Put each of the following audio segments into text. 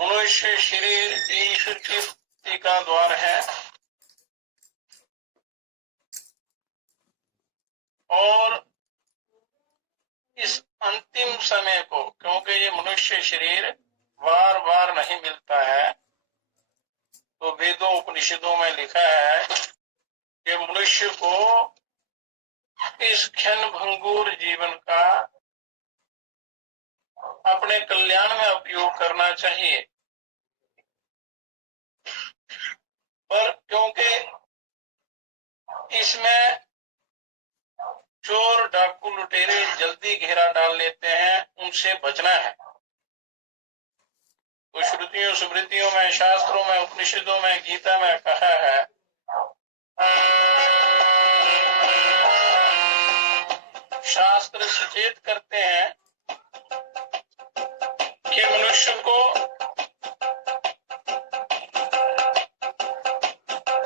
मनुष्य शरीर ईश्वर की मुक्ति का द्वार है और इस अंतिम समय को, क्योंकि ये मनुष्य शरीर बार बार नहीं मिलता है, तो वेदों उपनिषदों में लिखा है कि मनुष्य को इस क्षण भंगुर जीवन का अपने कल्याण में उपयोग करना चाहिए। पर क्योंकि इसमें चोर डाकू लुटेरे जल्दी घेरा डाल लेते हैं, उनसे बचना है। तो श्रुतियों स्मृतियों में, शास्त्रों में, उपनिषदों में, गीता में कहा है शास्त्र सचेत करते हैं कि मनुष्य को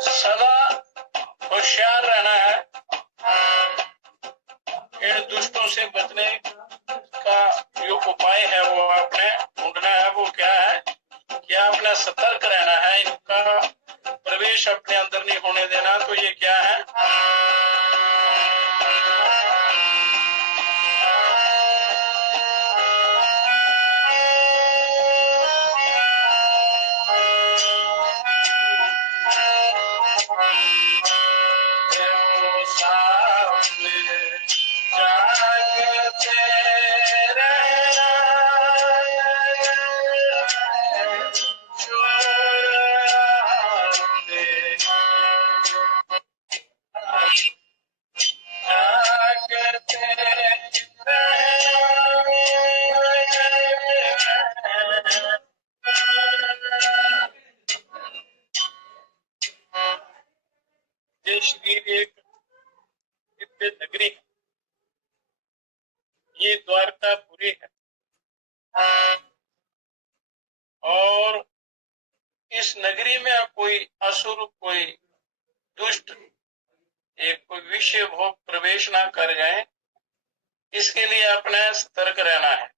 सदा होशियार रहना है। इन दुष्टों से बचने का जो उपाय है वो आपने ढूंढना है। वो क्या है कि आपने सतर्क रहना है, इनका प्रवेश अपने अंदर नहीं होने देना। तो ये क्या है? ये शरीर एक दिव्य नगरी है, ये द्वारकापुरी है और इस नगरी में कोई असुर, कोई दुष्ट, एक कोई विषय भोग प्रवेश ना कर जाए, इसके लिए अपने सतर्क रहना है।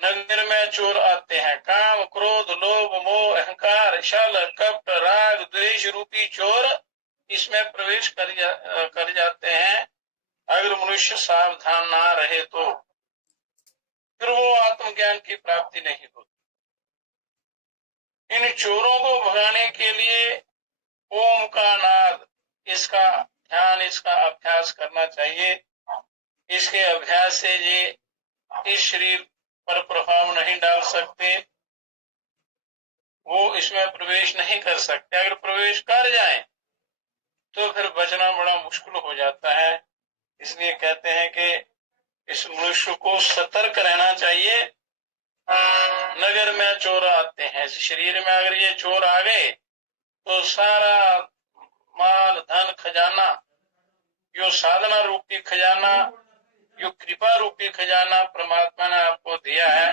नगर में चोर आते हैं, काम क्रोध लोभ मोह अहंकार छल कपट राग द्वेष रूपी चोर इसमें प्रवेश कर जाते हैं। अगर मनुष्य सावधान ना रहे तो फिर वो आत्मज्ञान की प्राप्ति नहीं होती। इन चोरों को भगाने के लिए ओम का नाद, इसका ध्यान, इसका अभ्यास करना चाहिए। इसके अभ्यास से ये इस शरीर पर प्रभाव नहीं डाल सकते, वो इसमें प्रवेश नहीं कर सकते। अगर प्रवेश कर जाए तो फिर बचना बड़ा मुश्किल हो जाता है। इसलिए कहते हैं कि इस मनुष्य को सतर्क रहना चाहिए। नगर में चोर आते हैं, इस शरीर में अगर ये चोर आ गए तो सारा माल धन खजाना, जो साधना रूपी खजाना, जो कृपा रूपी खजाना परमात्मा ने आपको दिया है,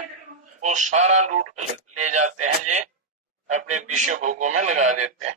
वो सारा लूट ले जाते हैं, ये अपने विषय भोगों में लगा देते हैं।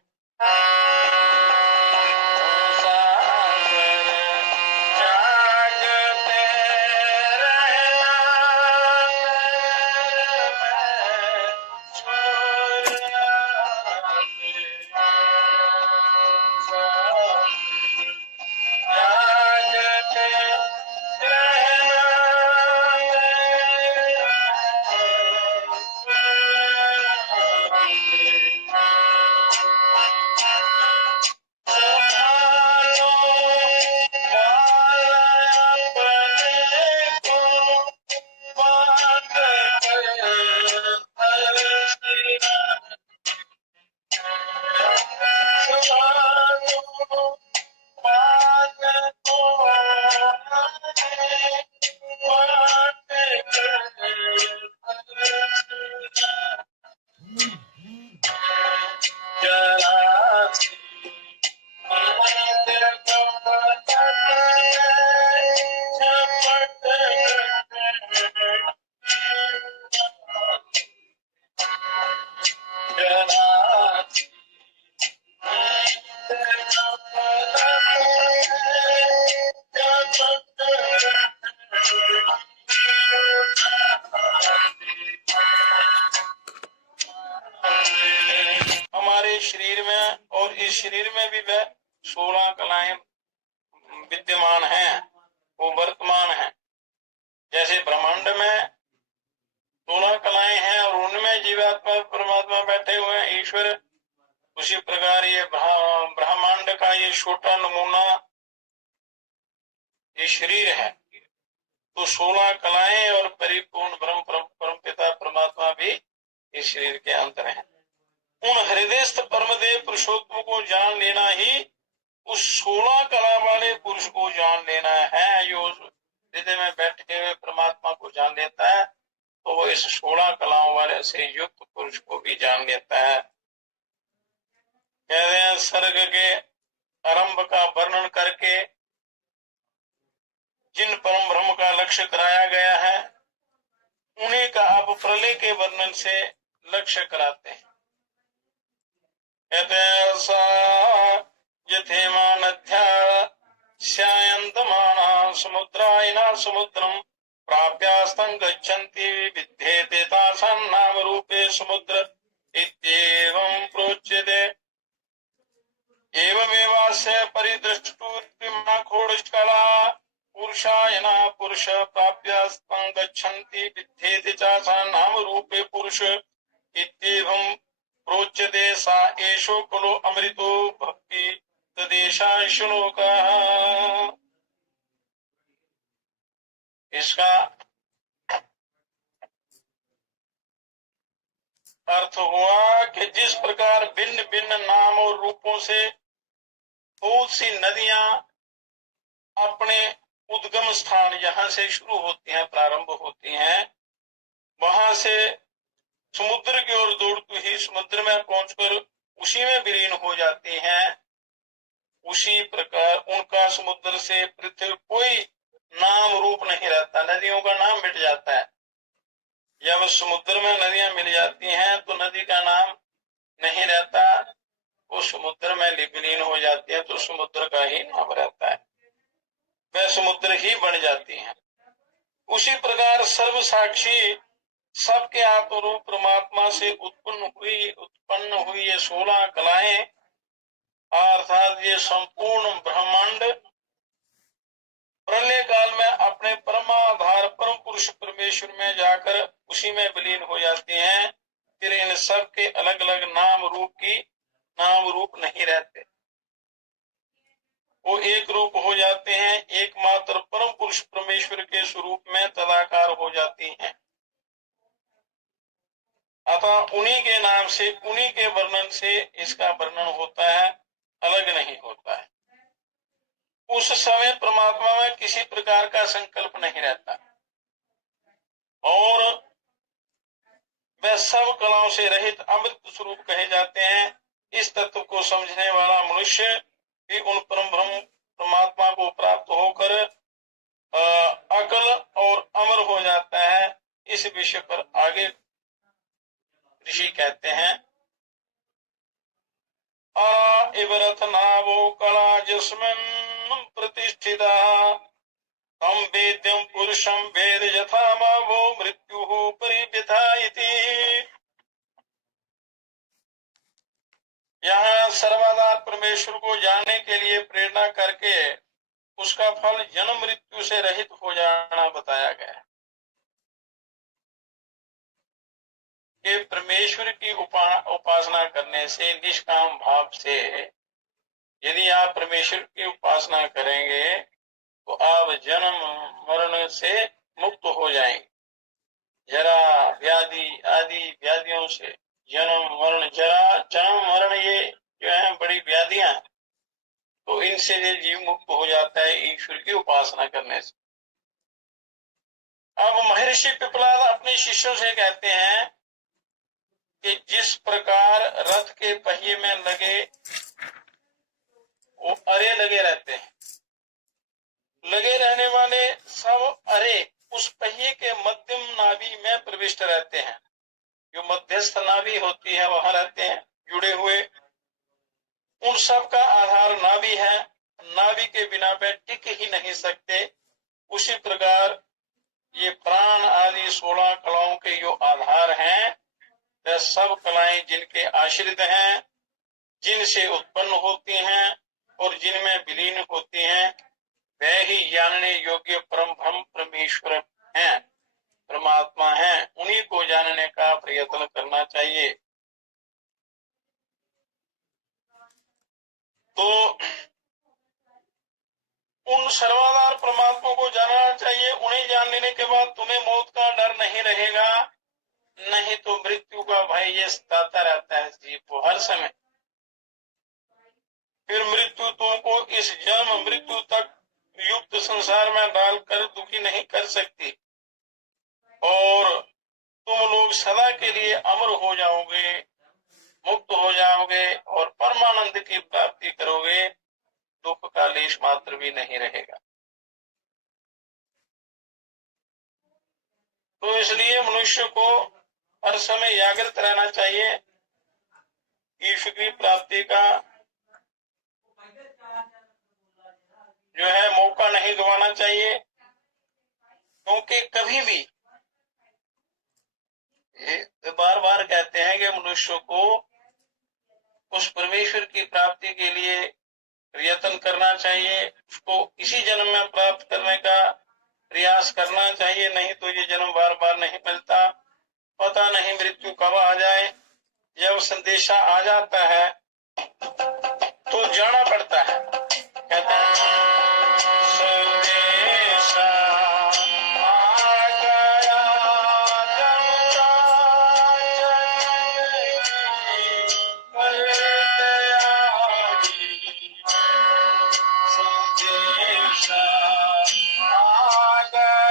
शरीर में भी वह 16 कलाएं विद्यमान हैं, वो वर्तमान हैं। जैसे ब्रह्मांड में 16 कलाएं हैं और उनमें जीवात्मा परमात्मा बैठे हुए हैं, ईश्वर, उसी प्रकार ये ब्रह्मांड का ये छोटा नमूना ये शरीर है। तो 16 कलाएं और परिपूर्ण ब्रह्म परम पिता परमात्मा भी इस शरीर के अंदर है। उन हृदयस्थ परमदेव पुरुषोत्तम को जान लेना ही उस 16 कला वाले पुरुष को जान लेना है। जो हृदय में बैठे हुए परमात्मा को जान लेता है तो वो इस 16 कलाओं वाले से युक्त पुरुष को भी जान लेता है। कहते हैं सर्ग के आरंभ का वर्णन करके जिन परम ब्रह्म का लक्ष्य कराया गया है उन्हीं का आप प्रलय के वर्णन से लक्ष्य कराते हैं। कहते हैं सा यथेमानध्या स्यायन्तमाना समुद्रायना समुद्रम प्राप्यास्तं गच्छन्ति विद्येते तासां नाम रूपे समुद्र इत्येवं प्रोच्यते। एवमेवास्य परिदृष्टुर्मा खोडकला पुरुषायना पुरुष प्राप्यास्तं गच्छन्ति विद्येते तासां नाम रूपे पुरुष इत्येवं प्रोच्यते। सा एषो खलु अमृतो भक्ति तदेशा श्लोकः। इसका अर्थ हुआ कि जिस प्रकार भिन्न भिन्न नाम और रूपों से बहुत सी नदियां अपने उद्गम स्थान यहाँ से शुरू होती हैं, प्रारंभ होती हैं, वहां से समुद्र की ओर दौड़ती ही समुद्र में पहुंचकर उसी में विलीन हो जाती हैं, उसी प्रकार उनका समुद्र से पृथ्वी कोई नाम रूप नहीं रहता। नदियों का नाम मिट जाता है। जब समुद्र में नदियां मिल जाती हैं तो नदी का नाम नहीं रहता, वो समुद्र में विलीन हो जाती है तो समुद्र का ही नाम रहता है, वह समुद्र ही बन जाती हैं। उसी प्रकार सर्व साक्षी सबके आत्मरूप परमात्मा से उत्पन्न हुई ये 16 कलाएं अर्थात ये संपूर्ण ब्रह्मांड प्रलय काल में अपने परमाधार परम पुरुष परमेश्वर में जाकर उसी में विलीन हो जाती हैं। फिर इन सब के अलग अलग नाम रूप नहीं रहते, वो एक रूप हो जाते हैं, एकमात्र परम पुरुष परमेश्वर के स्वरूप में तदाकार हो जाती हैं। अतः उन्हीं के नाम से उन्हीं के वर्णन से इसका वर्णन होता है, अलग नहीं होता है। उस समय परमात्मा में किसी प्रकार का संकल्प नहीं रहता और वह सब कलाओं से रहित अमृत स्वरूप कहे जाते हैं। इस तत्व को समझने वाला मनुष्य भी उन परम ब्रह्म परमात्मा को प्राप्त होकर अकल और अमर हो जाता है। इस विषय पर आगे ऋषि कहते हैं इवरथ नावो कला जिस्मिन् प्रतिष्ठिता तम वेद्यम पुरुषम वेद यथा मावो मृत्यु परिव्यथा इति। यहाँ सर्वाधार परमेश्वर को जानने के लिए प्रेरणा करके उसका फल जन्म मृत्यु से रहित हो जाना बताया गया है कि परमेश्वर की उपासना करने से निष्काम भाव से यदि आप परमेश्वर की उपासना करेंगे तो आप जन्म मरण से मुक्त हो जाएंगे। जरा व्याधि आदि व्याधियों से जन्म मरण ये जो है बड़ी व्याधियां, तो इनसे जीव मुक्त हो जाता है ईश्वर की उपासना करने से। अब महर्षि पिपलाद अपने शिष्यों से कहते हैं कि जिस प्रकार रथ के पहिए में लगे वो अरे लगे रहते हैं, लगे रहने वाले सब अरे उस पहिए के मध्यम नाभि में प्रविष्ट रहते हैं। जो मध्यस्थ नाभि होती है वहां रहते हैं जुड़े हुए। उन सब का आधार नाभि है, नाभि के बिना वे टिक ही नहीं सकते। उसी प्रकार ये प्राण आदि 16 कलाओं के जो आधार हैं, वे सब कलाएं जिनके आश्रित हैं जिनसे उत्पन्न होती हैं और जिनमें विलीन होती हैं, वह ही जानने योग्य परम ब्रह्म परमेश्वर हैं, परमात्मा हैं। उन्हीं को जानने का प्रयत्न करना चाहिए। तो उन सर्वाधार परमात्मा को जानना चाहिए। उन्हें जान लेने के बाद तुम्हें मौत का डर नहीं रहेगा, नहीं तो मृत्यु का भय ये सताता रहता है जीव को हर समय। फिर मृत्यु तुमको इस जन्म मृत्यु तक युक्त संसार में डालकर दुखी नहीं कर सकती और तुम लोग सदा के लिए अमर हो जाओगे, मुक्त हो जाओगे और परमानंद की प्राप्ति करोगे। दुख का लेश मात्र भी नहीं रहेगा। तो इसलिए मनुष्य को हर समय जागृत रहना चाहिए, ईश्वर की प्राप्ति का जो है मौका नहीं गंवाना चाहिए, क्योंकि कभी भी बार बार कहते हैं कि मनुष्य को उस परमेश्वर की प्राप्ति के लिए प्रयत्न करना चाहिए, उसको इसी जन्म में प्राप्त करने का प्रयास करना चाहिए, नहीं तो ये जन्म बार बार नहीं मिलता। पता नहीं मृत्यु कब आ जाए। जब संदेशा आ जाता है तो जाना पड़ता है। कहते हैं संदेशा आ गया संदेशा आ गया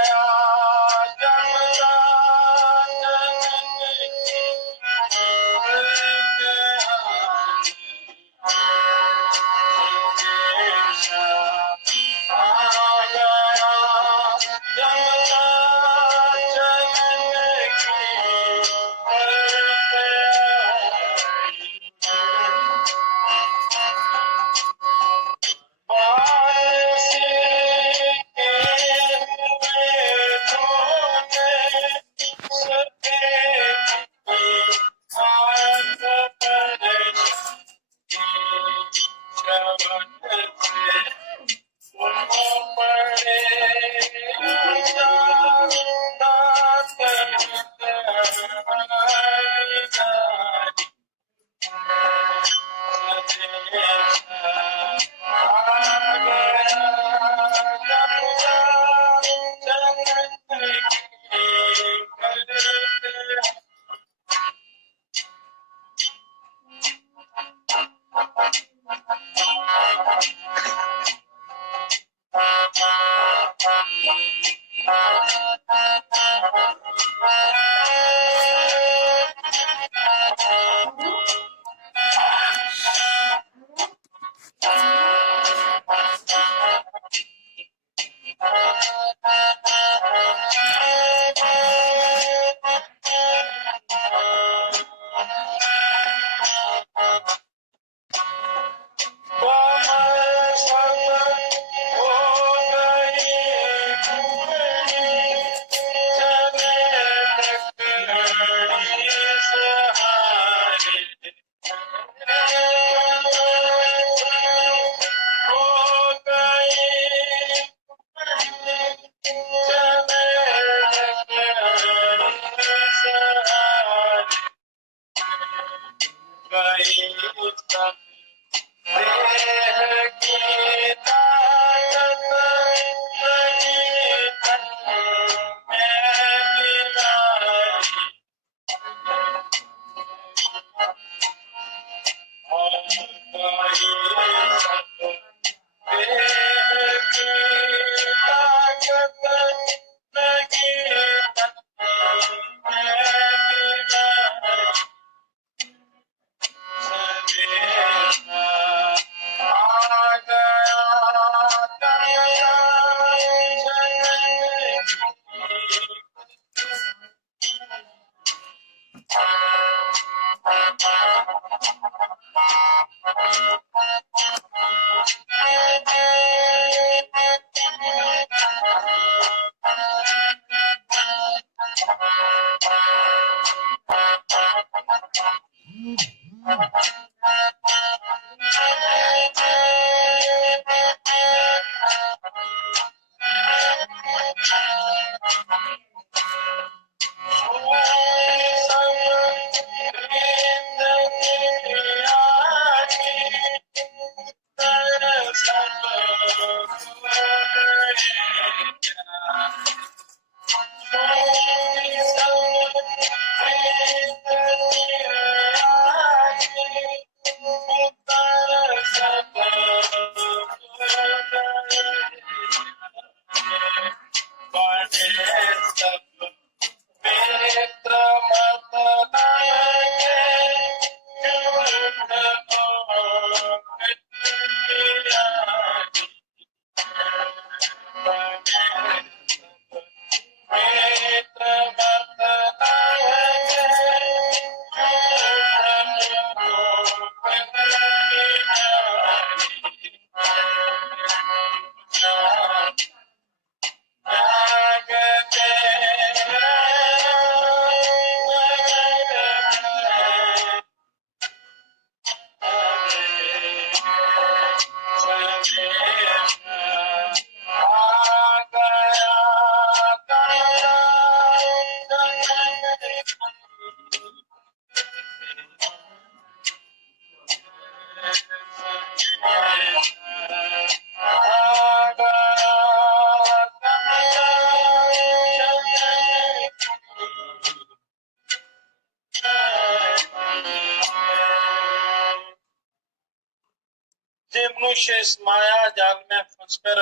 मनुष्य इस माया जाल में फंसकर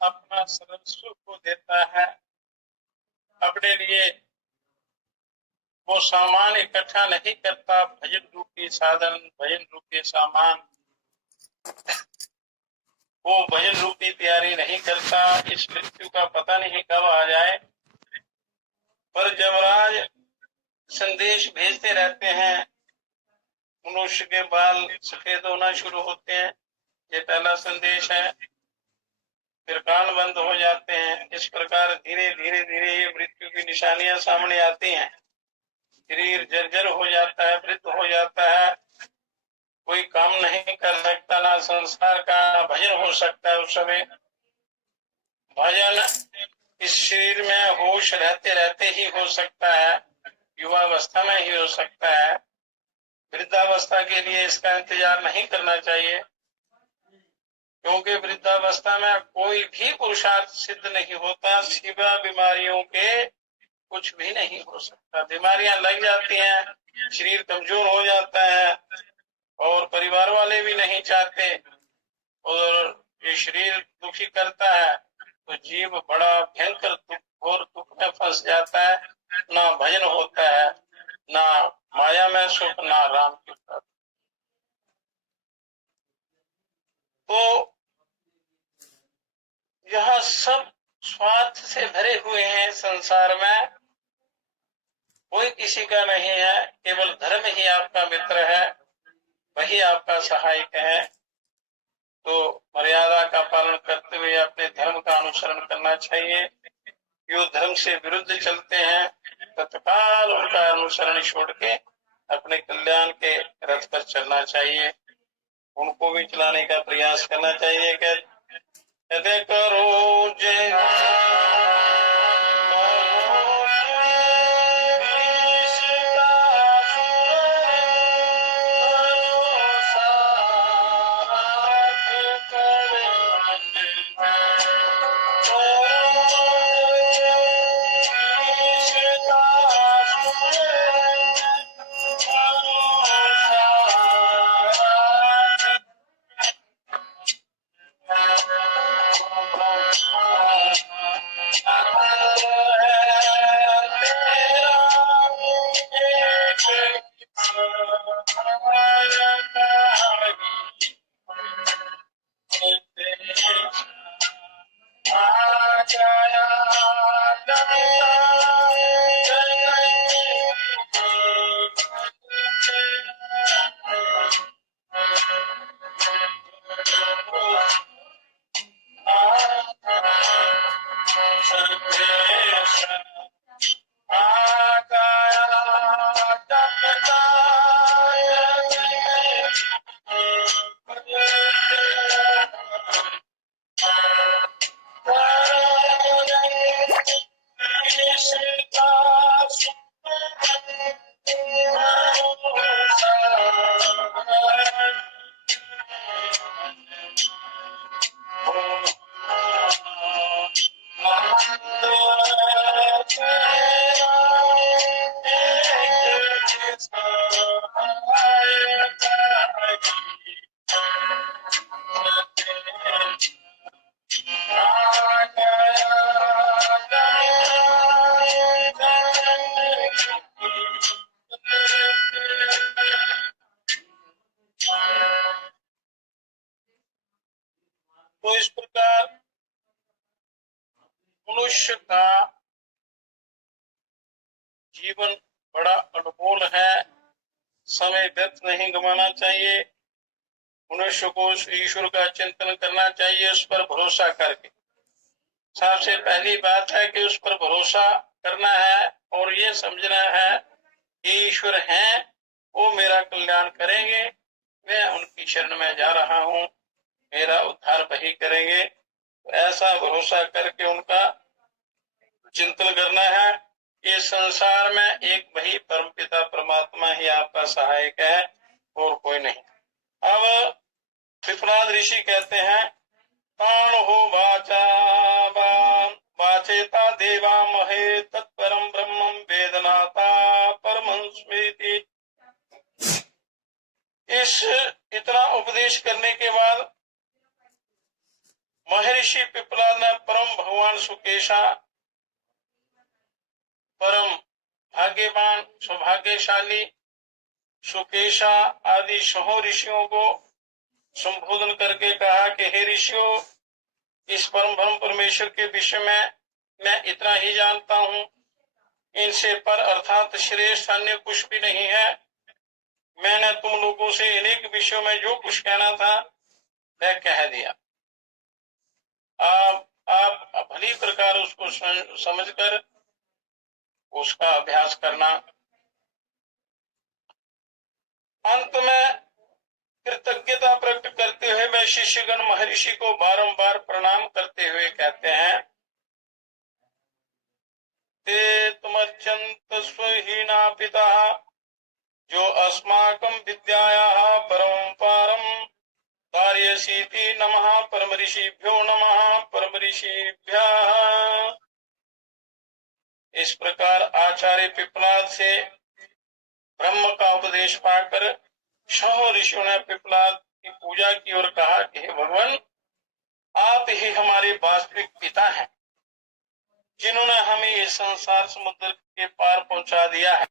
अपना सर्वस्व को देता है, अपने लिए वो सामान इकट्ठा नहीं करता, भजन रूपी साधन, भजन रूपी सामान, वो भजन रूपी तैयारी नहीं करता। इस मृत्यु का पता नहीं कब आ जाए, पर जमराज संदेश भेजते रहते हैं, मनुष्य के बाल सफेद होना शुरू होते हैं, ये पहला संदेश है, फिर कान बंद हो जाते हैं। इस प्रकार धीरे धीरे धीरे ये मृत्यु की निशानियां सामने आती हैं, शरीर जर्जर हो जाता है, वृद्ध हो जाता है, कोई काम नहीं कर सकता, ना संसार का भजन हो सकता है। उस समय भजन इस शरीर में होश रहते रहते ही हो सकता है, युवावस्था में ही हो सकता है, वृद्धावस्था के लिए इसका इंतजार नहीं करना चाहिए, क्योंकि वृद्धावस्था में कोई भी पुरुषार्थ सिद्ध नहीं होता, सिवा बीमारियों के कुछ भी नहीं हो सकता। बीमारियां लग जाती हैं, शरीर कमजोर हो जाता है, और परिवार वाले भी नहीं चाहते, और ये शरीर दुखी करता है, तो जीव बड़ा भयंकर घोर दुख में फंस जाता है, ना भजन होता है, ना माया में सुख, ना राम की प्राप्ति। तो यह सब स्वार्थ से भरे हुए हैं संसार में, कोई किसी का नहीं है, केवल धर्म ही आपका मित्र है, वही आपका सहायक है। तो मर्यादा का पालन करते हुए अपने धर्म का अनुसरण करना चाहिए। जो धर्म से विरुद्ध चलते हैं, तत्काल उनका अनुसरण छोड़ के अपने कल्याण के रथ पर चलना चाहिए, उनको भी चलाने का प्रयास करना चाहिए। कहते करो जय तो इस प्रकार मनुष्य का जीवन बड़ा अनमोल है, समय व्यर्थ नहीं गंवाना चाहिए, मनुष्य को ईश्वर का चिंतन करना चाहिए, उस पर भरोसा करके। सबसे पहली बात है कि उस पर भरोसा करना है और ये समझना है कि ईश्वर हैं, वो मेरा कल्याण करेंगे, मैं उनकी शरण में जा रहा हूँ, मेरा उद्धार वही करेंगे। तो ऐसा भरोसा करके उनका चिंतन करना है। ये संसार में एक वही परमपिता परमात्मा ही आपका सहायक है और कोई नहीं। अब विप्रनाथ ऋषि कहते हैं, प्राण हो वाचा वाचेता देवा महे तत्परम ब्रह्मम वेदनाता परमं स्मृति। इस इतना उपदेश करने के बाद महर्षि पिपलाद ने परम भगवान सुकेशा, परम भाग्यवान सौभाग्यशाली सुकेशा आदि सौ ऋषियों को संबोधन करके कहा कि हे ऋषियों, इस परम ब्रह्म परमेश्वर के विषय में मैं इतना ही जानता हूँ, इनसे पर अर्थात श्रेष्ठ अन्य कुछ भी नहीं है। मैंने तुम लोगों से अनेक विषयों में जो कुछ कहना था वह कह दिया। आप भली प्रकार उसको समझकर उसका अभ्यास करना। अंत में कृतज्ञता प्रकट करते हुए मैं शिष्यगण महर्षि को बारंबार प्रणाम करते हुए कहते हैं, ते तुमर्चन्त स्वहीना पिता जो अस्माकं विद्यायाः परं पारं कार्यसीति नमः परम ऋषिभ्यो नमः परम ऋषिभ्यः। इस प्रकार आचार्य पिपलाद से ब्रह्म का उपदेश पाकर सौ ऋषियों ने पिपलाद की पूजा की और कहा कि हे भगवान, आप ही हमारे वास्तविक पिता हैं, जिन्होंने हमें इस संसार समुद्र के पार पहुंचा दिया है।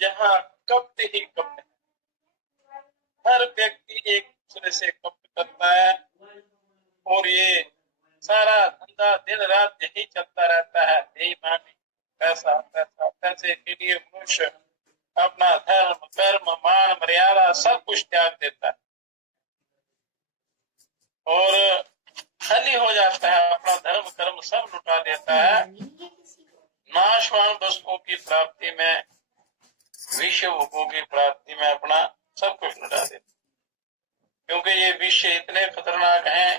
जहाँ कपट ही कपट, हर व्यक्ति एक दूसरे से कपट करता है और ये सारा धंधा दिन रात यही चलता रहता है। बेईमानी, पैसा पैसा पैसे के लिए मनुष्य अपना धर्म कर्म मान मर्यादा सब कुछ त्याग देता है और खाली हो जाता है, अपना धर्म कर्म सब लुटा देता है। नाशवान वस्तुओं की प्राप्ति में, विषय भोगों की प्राप्ति में अपना सब कुछ लुटा देता, क्योंकि ये विषय इतने खतरनाक हैं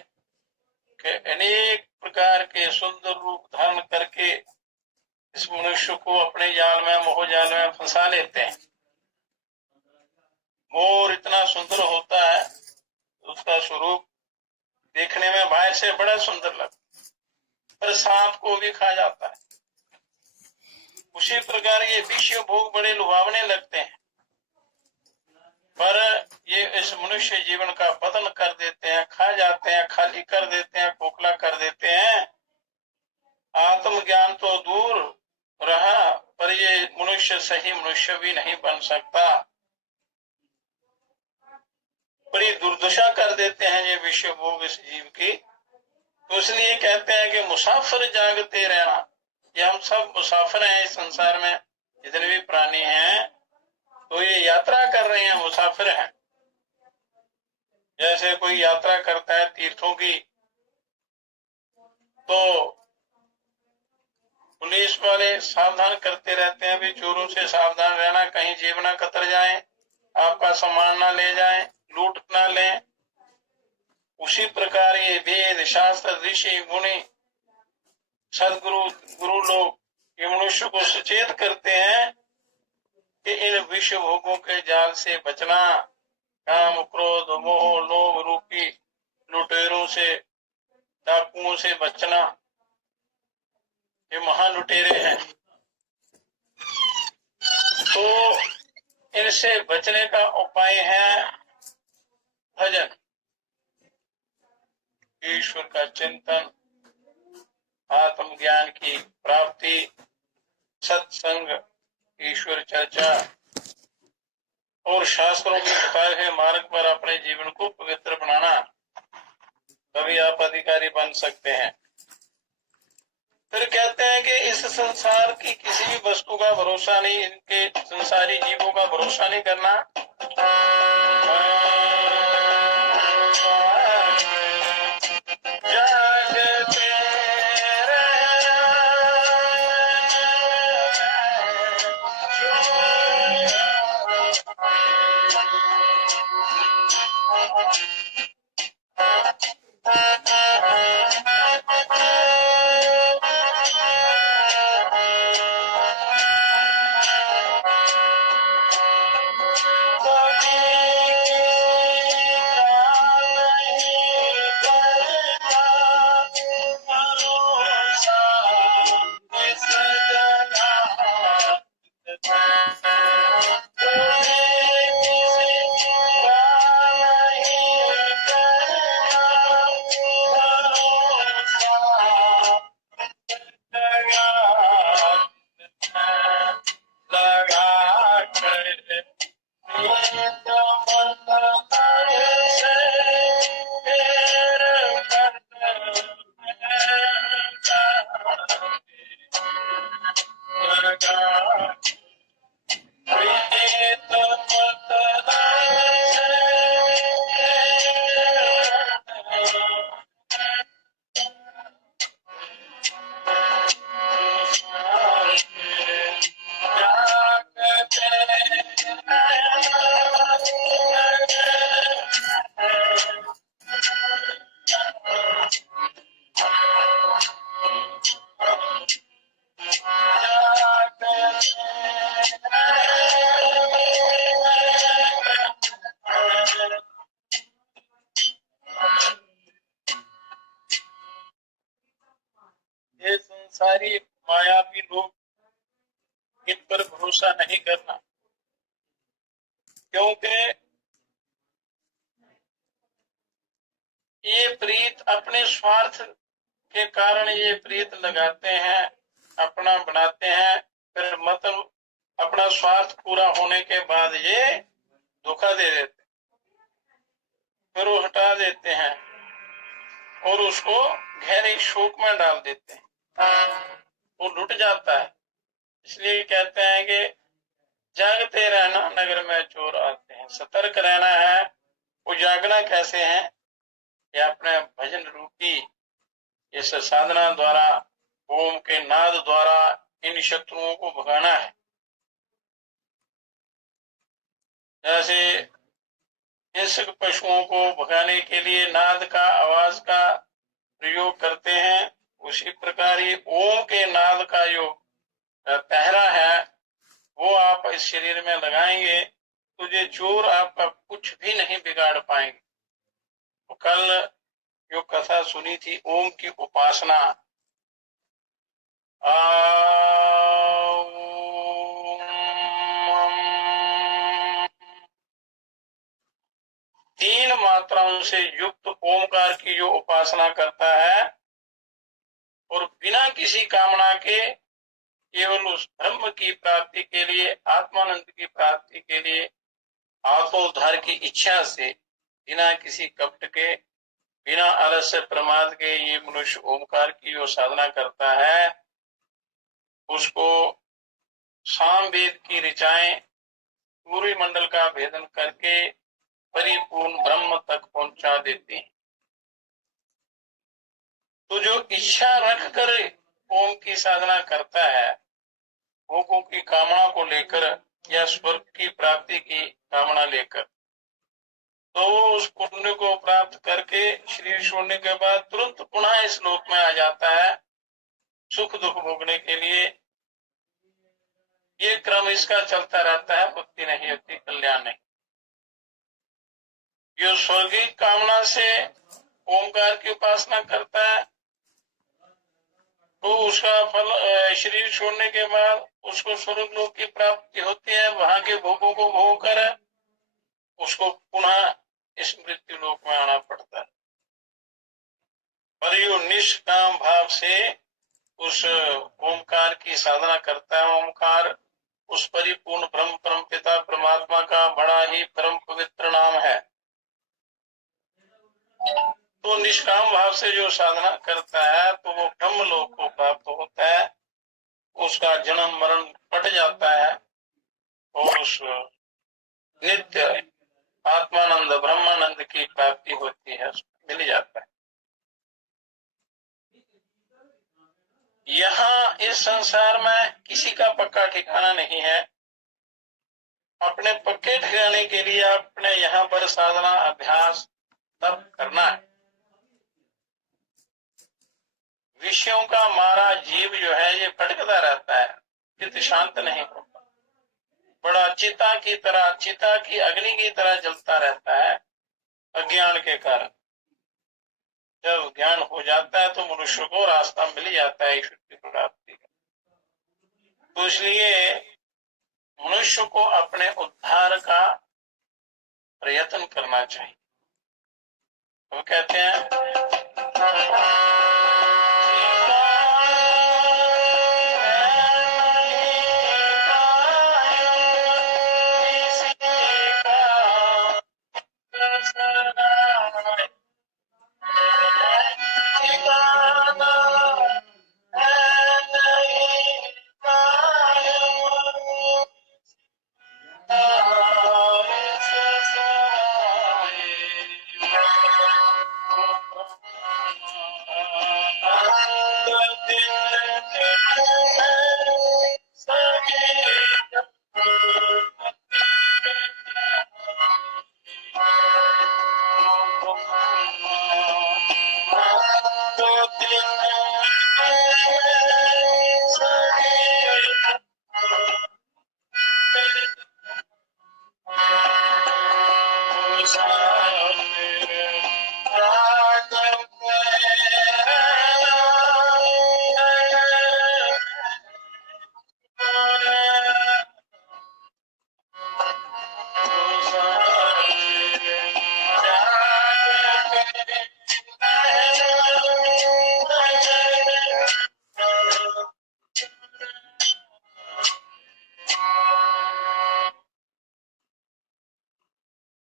कि अनेक प्रकार के सुंदर रूप धारण करके इस मनुष्य को अपने जाल में, मोह जाल में फंसा लेते हैं। मोर इतना सुंदर होता है, उसका स्वरूप देखने में बाहर से बड़ा सुंदर लगता है, पर सांप को भी खा जाता है। उसी प्रकार ये विषय भोग बड़े लुभावने लगते हैं, पर ये इस मनुष्य जीवन का पतन कर देते हैं, खा जाते हैं, खाली कर देते हैं, खोखला कर देते हैं। आत्मज्ञान तो दूर रहा, पर ये मनुष्य सही मनुष्य भी नहीं बन सकता। बड़ी दुर्दशा कर देते हैं ये विषय भोग इस जीव की। तो इसलिए कहते हैं कि मुसाफिर जागते रहना। ये हम सब मुसाफिर हैं इस संसार में, जितने भी प्राणी हैं तो ये यात्रा कर रहे हैं, मुसाफिर हैं। जैसे कोई यात्रा करता है तीर्थों की, तो पुलिस वाले सावधान करते रहते हैं, भी चोरों से सावधान रहना, कहीं जेब ना कतर जाए, आपका सामान ना ले जाए, लूट ना लें। उसी प्रकार ये वेद शास्त्र ऋषि मुनि सदगुरु गुरु लोग ये मनुष्य को सचेत करते हैं कि इन विषय भोगों के जाल से बचना, काम क्रोध मोह लोभ रूपी लुटेरों से, डाकुओं से बचना। ये महान लुटेरे हैं। तो इनसे बचने का उपाय है भजन, ईश्वर का चिंतन, आत्मज्ञान की प्राप्ति, सत्संग, ईश्वर चर्चा और शास्त्रों के बताए हुए मार्ग पर अपने जीवन को पवित्र बनाना, तभी आप अधिकारी बन सकते हैं। फिर कहते हैं कि इस संसार की किसी भी वस्तु का भरोसा नहीं, इनके संसारी जीवों का भरोसा नहीं करना। ये संसारी मायावी लोग, इन पर भरोसा नहीं करना, क्योंकि ये प्रीत अपने स्वार्थ के कारण ये प्रीत लगाते हैं, अपना बनाते हैं, फिर मतलब अपना स्वार्थ पूरा होने के बाद ये धोखा दे देते, फिर वो हटा देते हैं और उसको गहरे शोक में डाल देते हैं, वो लुट जाता है। इसलिए कहते हैं कि जागते रहना नगर में चोर आते हैं, सतर्क रहना है। वो जागना कैसे है? ये अपने भजन रूपी इस साधना द्वारा, ओम के नाद द्वारा इन शत्रुओं को भगाना है। जैसे हिंसक पशुओं को भगाने के लिए नाद का, आवाज का प्रयोग करते हैं, उसी प्रकार ये ओम के नाद का जो पहरा है वो आप इस शरीर में लगाएंगे तो ये चोर आपका कुछ भी नहीं बिगाड़ पाएंगे। तो कल जो कथा सुनी थी ओम की उपासना, तीन मात्राओं से युक्त ओमकार की जो उपासना करता है और बिना किसी कामना के केवल उस ब्रह्म की प्राप्ति के लिए, आत्मानंद की प्राप्ति के लिए, आत्मोद्धार की इच्छा से, बिना किसी कपट के, बिना आलस्य प्रमाद के ये मनुष्य ओमकार की जो साधना करता है उसको सामवेद की ऋचाएं पूरी मंडल का भेदन करके परिपूर्ण ब्रह्म तक पहुंचा देते हैं। तो जो इच्छा रखकर ओम की साधना करता है, भोगों की कामना को लेकर या स्वर्ग की प्राप्ति की कामना लेकर, तो उस पुण्य को प्राप्त करके शरीर छोड़ने के बाद तुरंत पुनः इस लोक में आ जाता है सुख दुख भोगने के लिए। ये क्रम इसका चलता रहता है, मुक्ति नहीं होती, कल्याण नहीं। जो स्वर्गीय कामना से ओमकार की उपासना करता है तो उसका फल शरीर छोड़ने के बाद उसको स्वर्ग लोक की प्राप्ति होती है। वहां के भोगों को भोग कर उसको पुनः इस मृत्यु लोक में आना पड़ता है। पर यो निष्काम भाव से उस ओमकार की साधना करता है। ओमकार उस परिपूर्ण ब्रह्म परम पिता परमात्मा का बड़ा ही परम पवित्र नाम है। तो निष्काम भाव से जो साधना करता है तो वो ब्रह्म लोक को प्राप्त होता है, उसका जन्म मरण कट जाता है और उस नित्य आत्मानंद ब्रह्मानंद की प्राप्ति होती है, मिल जाता है। यहाँ इस संसार में किसी का पक्का ठिकाना नहीं है। अपने पक्के ठिकाने के लिए अपने यहाँ पर साधना अभ्यास तब करना है। विषयों का मारा जीव जो है ये भटकता रहता है, चित्त शांत नहीं होता, बड़ा चिता की तरह, चिता की अग्नि की तरह जलता रहता है अज्ञान के कारण। जब ज्ञान हो जाता है तो मनुष्य को रास्ता मिल जाता है ईश्वर की प्राप्ति का। तो इसलिए मनुष्य को अपने उद्धार का प्रयत्न करना चाहिए। वो कहते हैं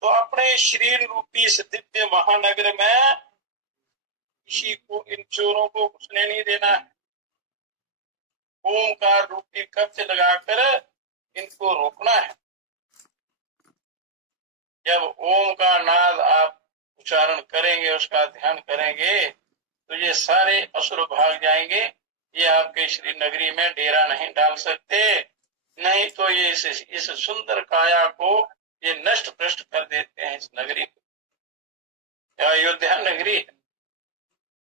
तो अपने शरीर रूपी इस दिव्य महानगर में किसी को, इन चोरों को घुसने नहीं देना है। ओमकार रूपी कवच लगाकर इनको रोकना है। जब ओम का नाद आप उच्चारण करेंगे, उसका ध्यान करेंगे, तो ये सारे असुर भाग जाएंगे। ये आपके श्री नगरी में डेरा नहीं डाल सकते, नहीं तो ये इस सुंदर काया को ये नष्ट भ्रष्ट कर देते हैं। इस नगरी को, अयोध्या नगरी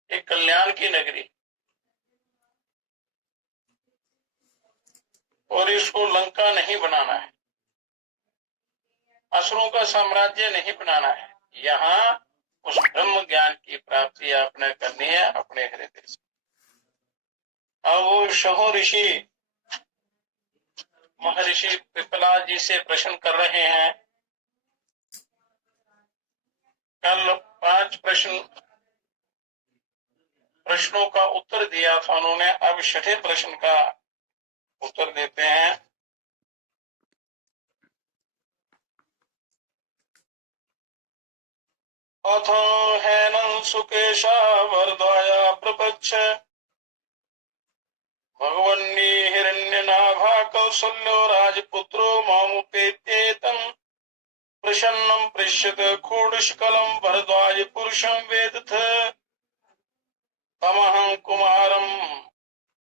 एक कल्याण की नगरी, और इसको लंका नहीं बनाना है, असुरों का साम्राज्य नहीं बनाना है। यहाँ उस ब्रह्म ज्ञान की प्राप्ति आपने करनी है अपने हृदय से। अब वो शहु ऋषि महर्षि पिपला जी से प्रश्न कर रहे हैं। कल 5 प्रश्नों का उत्तर दिया था उन्होंने, अब 6ठे प्रश्न का उत्तर देते हैं। अथ हैनं सुकेशा वरदाया प्रपक्ष भगवन्नी हिरण्यनाभा कौसल्यो राजपुत्रो मामुपेत्येतं प्रसन्नं पृष्यत खूडुष्कलं भरद्वाज पुरुषं वेदथ तमहं कुमारम्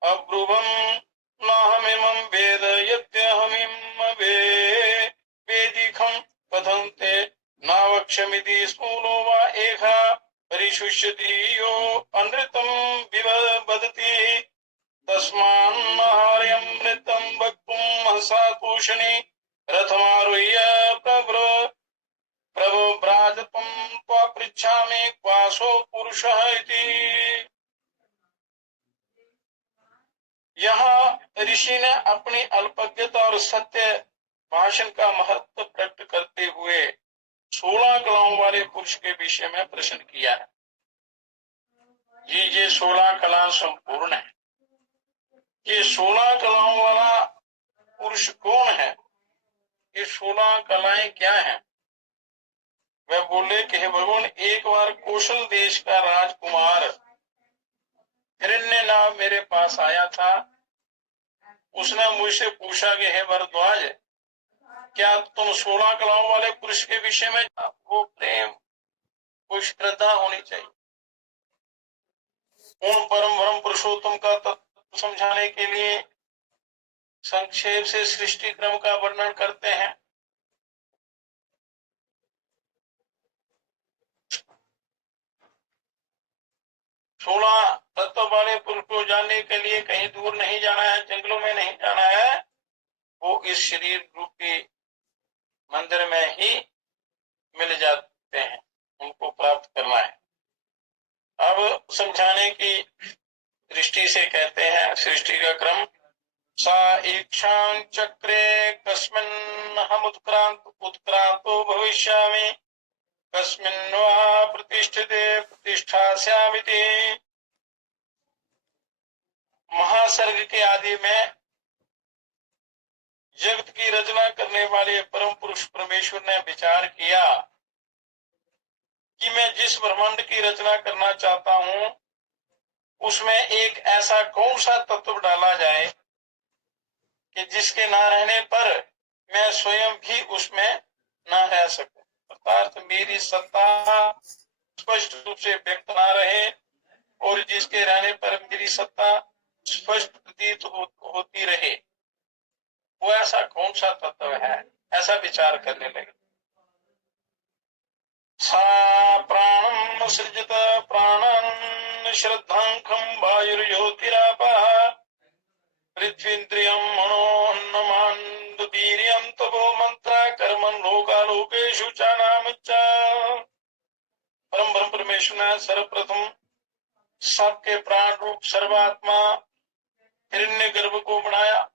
अब्रुवं नाहमिमं वेद यद्यहमिम वेदिखं कथन्ते नावक्ष्यमिति स्मूलो वा एषा परिशुष्यति यो अनृतं वदति तस्मान्नहार्यमृतं वक्तुं महसा तूषणे रथमारुह्य प्रव्राजतं त्वापृच्छामि क्वासो पुरुषः इति। यहाँ ऋषि ने अपनी अल्पज्ञता और सत्य भाषण का महत्व प्रकट करते हुए 16 कलाओं वाले पुरुष के विषय में प्रश्न किया है। ये 16 कला संपूर्ण है। ये 16 कलाओं वाला पुरुष कौन है? ये 16 कलाएं क्या हैं? वह बोले कि हे भगवान, एक बार कौशल देश का राजकुमार हिरण्य नाम मेरे पास आया था। उसने मुझसे पूछा कि हे भरद्वाज, क्या तुम 16 कलाओं वाले पुरुष के विषय में? वो प्रेम, वो श्रद्धा होनी चाहिए। उन परम ब्रह्म पुरुषोत्तम का तत्व समझाने के लिए संक्षेप से सृष्टि क्रम का वर्णन करते हैं। सोलह तत्व वाले पुरुष को जानने के लिए कहीं दूर नहीं जाना है, जंगलों में नहीं जाना है, वो इस शरीर रूपी मंदिर में ही मिल जाते हैं, उनको प्राप्त करना है। अब समझाने की दृष्टि से कहते हैं सृष्टि का क्रम। सा ईक्षां चक्रे कस्मिन् हम उत्क्रांतो भविष्यामि, कस्मिन् वा प्रतिष्ठिते प्रतिष्ठास्यामिति। महासर्ग के आदि में जगत की रचना करने वाले परम पुरुष परमेश्वर ने विचार किया कि मैं जिस ब्रह्मांड की रचना करना चाहता हूं उसमें एक ऐसा कौन सा तत्व डाला जाए कि जिसके ना रहने पर मैं स्वयं भी उसमें ना रह सकूं, अर्थात मेरी सत्ता स्पष्ट रूप से व्यक्त ना रहे और जिसके रहने पर मेरी सत्ता स्पष्ट प्रतीत होती रहे। वो ऐसा कौन सा तत्व है? ऐसा विचार करने लगे। सा प्राणम सृजत प्राणन श्रद्धांखम वायुर्ज्योतिरापः, पृथ्वीन्द्रियं मनोन्नमान्द वीर्यं तपो मंत्रा कर्मं लोकालोकेषु चानामुच्चा। परम ब्रह्म परमेश्वर ने सर्वप्रथम सबके प्राण रूप सर्वात्मा हिरण्य गर्भ को बनाया।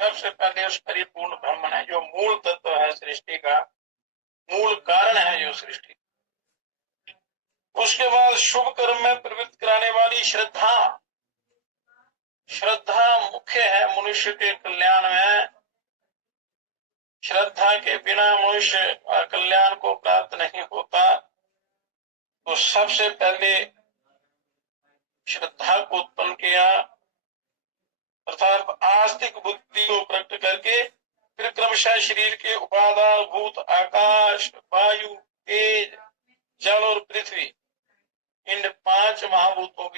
सबसे पहले उस परिपूर्ण ब्रह्म है जो मूल तत्व है, सृष्टि का मूल कारण है जो सृष्टि। उसके बाद शुभ कर्म में प्रवृत्त कराने वाली श्रद्धा। श्रद्धा मुख्य है मनुष्य के कल्याण में। श्रद्धा के बिना मनुष्य कल्याण को प्राप्त नहीं होता। तो सबसे पहले श्रद्धा को उत्पन्न किया, अर्थात आस्तिक बुद्धि को प्रकट करके फिर क्रमशः शरीर के उपादान भूत आकाश, वायु, तेज, जल और पृथ्वी, इन 5 महाभूतों की